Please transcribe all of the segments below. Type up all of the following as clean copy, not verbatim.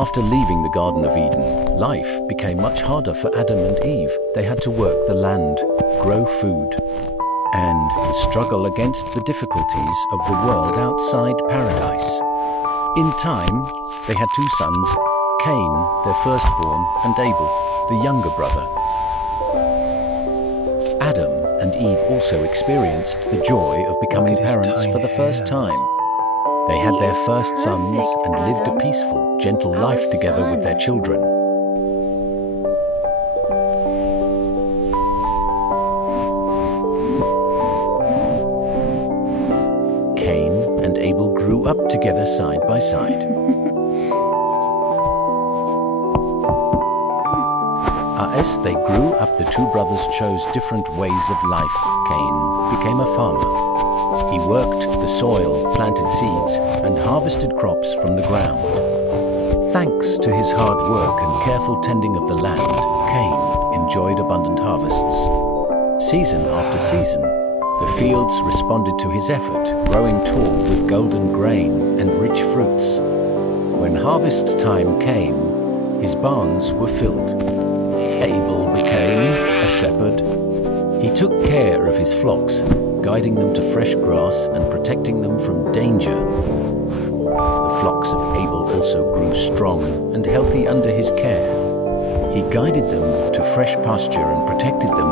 After leaving the Garden of Eden, life became much harder for Adam and Eve. They had to work the land, grow food, and struggle against the difficulties of the world outside paradise. In time, they had two sons, Cain, their firstborn, and Abel, the younger brother. Adam and Eve also experienced the joy of becoming parents for the first time. They had their first sons and lived a peaceful, gentle life together with their children. Cain and Abel grew up together side by side. As they grew up, the two brothers chose different ways of life. Cain became a farmer. He worked the soil, planted seeds, and harvested crops from the ground. Thanks to his hard work and careful tending of the land, Cain enjoyed abundant harvests. Season after season, the fields responded to his effort, growing tall with golden grain and rich fruits. When harvest time came, his barns were filled. Abel became a shepherd. He took care of his flocks, guiding them to fresh grass and protecting them from danger. The flocks of Abel also grew strong and healthy under his care. He guided them to fresh pasture and protected them,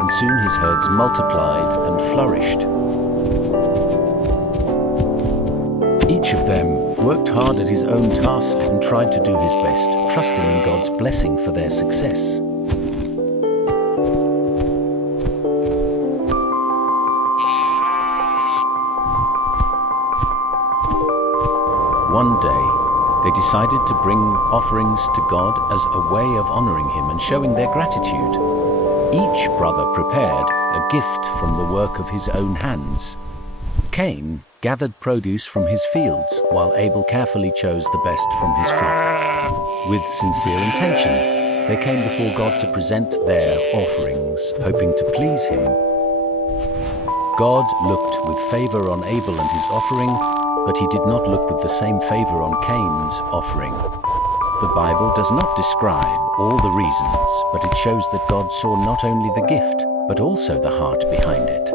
and soon his herds multiplied and flourished. Each of them worked hard at his own task and tried to do his best, trusting in God's blessing for their success. One day, they decided to bring offerings to God as a way of honoring Him and showing their gratitude. Each brother prepared a gift from the work of his own hands. Cain gathered produce from his fields, while Abel carefully chose the best from his flock. With sincere intention, they came before God to present their offerings, hoping to please Him. God looked with favor on Abel and his offering, but He did not look with the same favor on Cain's offering. The Bible does not describe all the reasons, but it shows that God saw not only the gift, but also the heart behind it.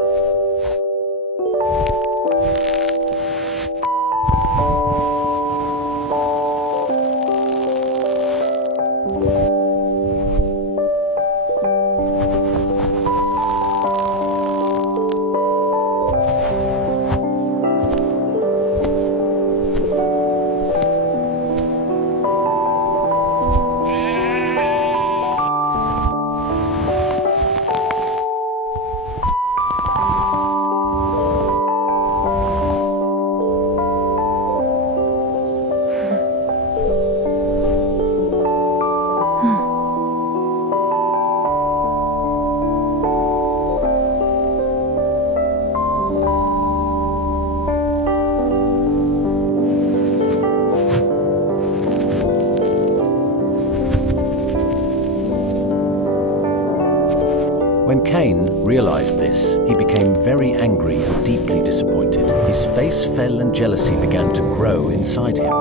When Cain realized this, he became very angry and deeply disappointed. His face fell and jealousy began to grow inside him.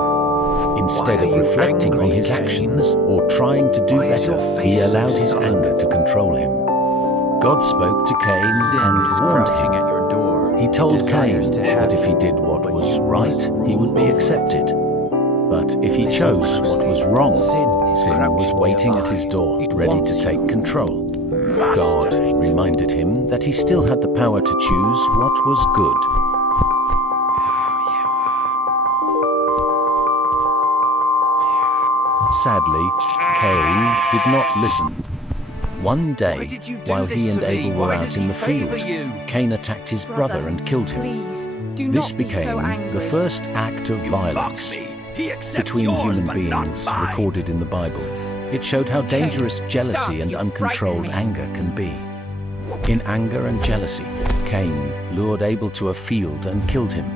Instead of reflecting on his actions or trying to do better, he allowed his anger to control him. God spoke to Cain and warned him. He told Cain that if he did what was right, he would be accepted. But if he chose what was wrong, sin was waiting at his door, ready to take control. God reminded him that he still had the power to choose what was good. Sadly, Cain did not listen. One day, while he and Abel were out in the field, Cain attacked his brother and killed him. This became the first act of violence between human beings recorded in the Bible. It showed how dangerous jealousy and uncontrolled anger can be. In anger and jealousy, Cain lured Abel to a field and killed him.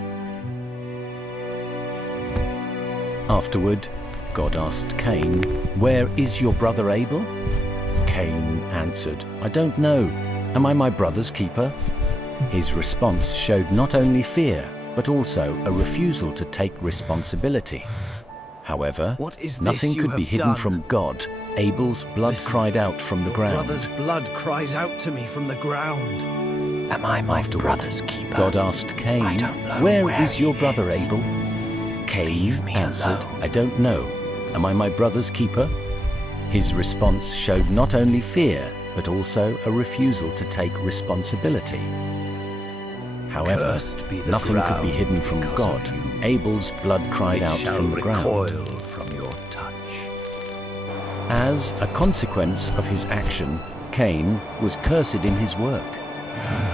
Afterward, God asked Cain, "Where is your brother Abel?" Cain answered, "I don't know. Am I my brother's keeper?" His response showed not only fear, but also a refusal to take responsibility. However, What is this nothing you could be have hidden done? from God. Abel's blood Listen, cried out from the Your ground. brother's blood cries out to me from the ground. Am I my Afterward, brother's keeper? God asked Cain, I don't know "Where where is your he brother is. Abel?" Cain Leave me answered, alone. "I don't know. Am I my brother's keeper?" His response showed not only fear, but also a refusal to take responsibility. However, Cursed be the nothing could be ground hidden from because God. of you. Abel's blood cried It out shall from the ground. recoil from your touch. As a consequence of his action, Cain was cursed in his work.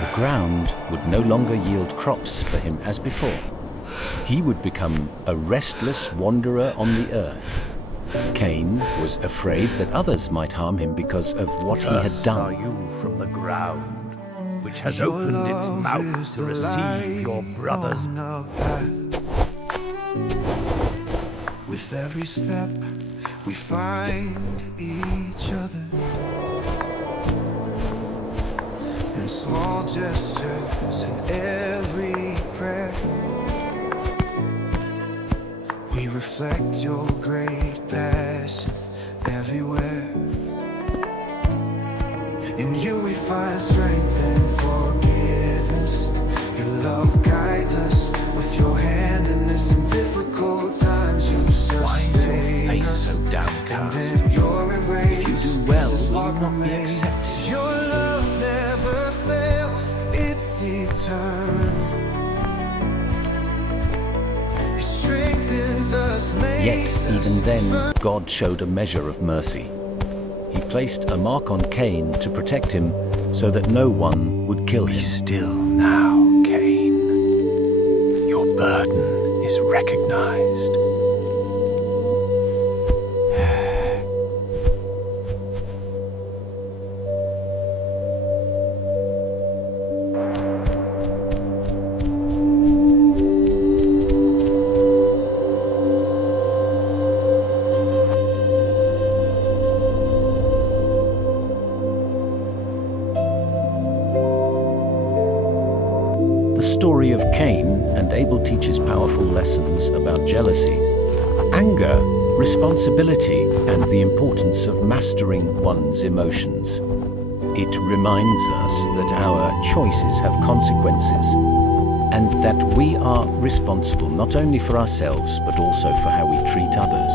The ground would no longer yield crops for him as before. He would become a restless wanderer on the earth. Cain was afraid that others might harm him because of what he had Cursed are done. you from the ground, which has opened its mouth to receive your brother's. With every step, we find each other. In small gestures and every prayer, we reflect your great passion everywhere. In you we find strength and forgiveness. Your love guides us with your hand in this in difficult times. You Why is your sustain face us, so and downcast? then your embrace. If you do well, is will what you not be remains. accepted? Your love never fails, it's eternal. It strengthens us, Yet, makes us even then, firm. God showed a measure of mercy. He placed a mark on Cain to protect him so that no one would kill Be him. still now, Cain. Your burden is recognized. The story of Cain and Abel teaches powerful lessons about jealousy, anger, responsibility, and the importance of mastering one's emotions. It reminds us that our choices have consequences, and that we are responsible not only for ourselves but also for how we treat others.